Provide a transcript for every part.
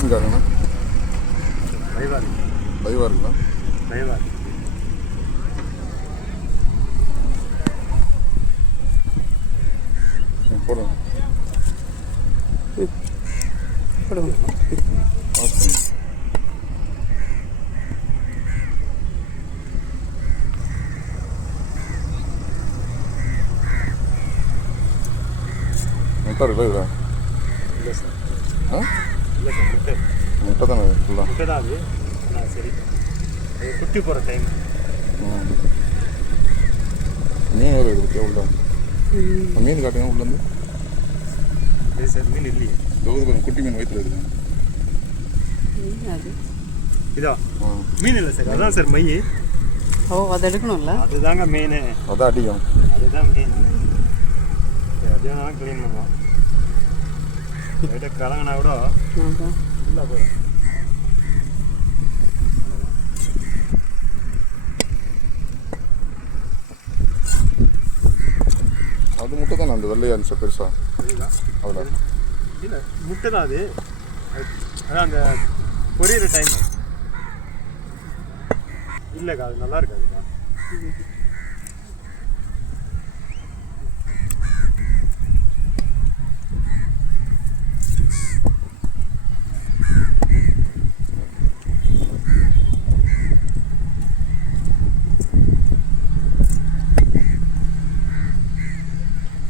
எப்படின்னு லைவாக இருக்குண்ணா. போடுங்க முட்டை இருக்குல்ல இதில்? இல்லை சார். இல்லை சார், முட்டை தானே ஃபுல்லாக? முட்டை தான் அது. சரி, குட்டி போகிற டைம். மீன் வேறு இருக்குது உள்ள. மீன் காட்டுங்க உள்ளேருந்து. சரி சார், மீன் இல்லையே. குட்டி மீன் வயிற்றுல இருக்குது. இதா மீன் இல்லை சார், அதான் சார் மை. ஓ, அதை எடுக்கணும்ல? அதுதாங்க மெயின். அதான் அடிக்கும். அதுதான் மெயின். அதான் க்ளீன் பண்ணலாம். லைட்டாக கலங்கினா கூட இல்லை போதும். அது முட்டை தானே அந்த வெள்ளையா இருந்துச்சு பெருசா? அவ்வளோ இல்லை, முட்டை தான் அது. அதான் அந்த பொரியிற டைம் இல்லைக்கா, அது நல்லா இருக்காதுக்கா.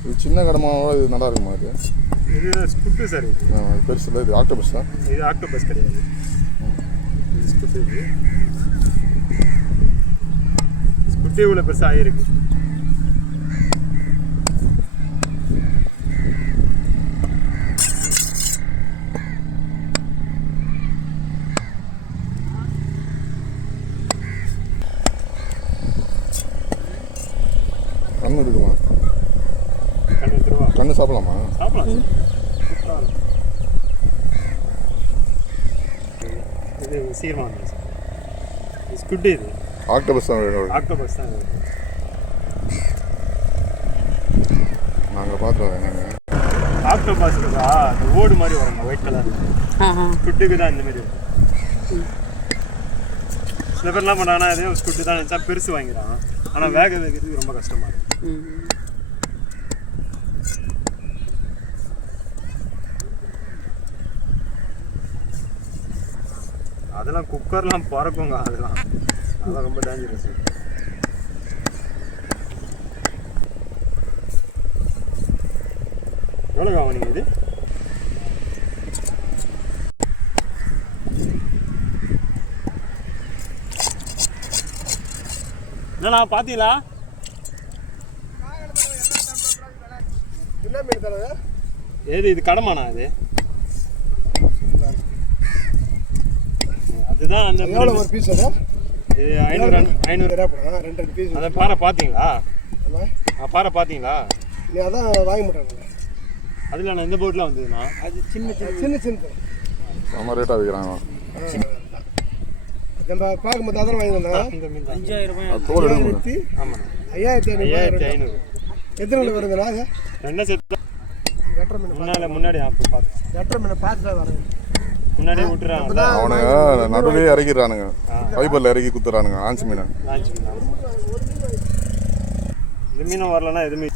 இது சின்ன கடமாவோட இது நல்லா இருக்குமா? இது ஸ்குட்டு சார். இது பெருசு இல்லை, இது ஆக்டோபஸ் தான். இது ஆக்டோபஸ் கிடையாது, இது ஸ்குட்டு. இது ஸ்குட்டு இவ்வளோ பெருசாக ஆகிருக்கு. கண்ணு இருக்குமா? கண்ணு எடுத்துருவா. கண்ணு சாப்பிடலாமா? சாப்பிடலாம். இது சீர்மான் சார். ஸ்குட்டு இது ஆக்டோபஸ் தான் வேணும். ஆக்டோபஸ் தான் நாங்கள் பார்த்துருவோம். என்னங்க ஆக்டோபஸ் இருக்கா, அந்த ஓடு மாதிரி வருங்க ஒயிட் கலர். ஸ்குட்டுக்கு தான் இந்த மாதிரி இருக்கும். சில பேர் என்ன பண்ணாங்கன்னா இதே ஸ்குட்டு தான் நினச்சா பெருசு வாங்கிறான். ஆனால் வேக வைக்கிறதுக்கு ரொம்ப கஷ்டமாக இருக்கும். அதெல்லாம் குக்கர்லாம் பறக்குங்க. அதெல்லாம் ரொம்ப டேஞ்சரஸ். எவ்வளோ வாங்கினீங்க இது? என்னண்ணா பார்த்தீங்களா? என்ன மீன் தரது? ஏது இது கடமாண்ணா? இது அதுதான் அந்த எவ்வளோ ஒரு பீஸ்? அது இது 500 2 பீஸ். அதை பாறை பார்த்தீங்களா? பாறை பார்த்தீங்களா? நீ அதான் வாங்கி மாட்டேன். அதில் நான் இந்த போட்டில் வந்ததுண்ணா. அது சின்ன சின்ன செம்ம ரேட்டாக விற்கிறாங்க. நம்ம பார்க்கும்போது அதான் வாங்கி வந்தேன். இந்த மீன் 5000 தோல் எடுங்க. ஆமாண்ணா, 5500. எத்தனை மீன் வருதுண்ணா? அது ரெண்டை சேர்த்து வெட்டரை மீன் முன்னாடி அப்போ பார்த்தேன். வெட்டரை மீனை பார்த்துட்டு வரேன். முன்னாடியே விட்டுறாங்க. அவனுங்க நடுவிலேயே இறக்கிடுறானுங்க, ஃபைபரில் இறக்கி குத்துறானுங்க ஆஞ்சி மீனை. இந்த மீனும் வரலன்னா எதுவுமே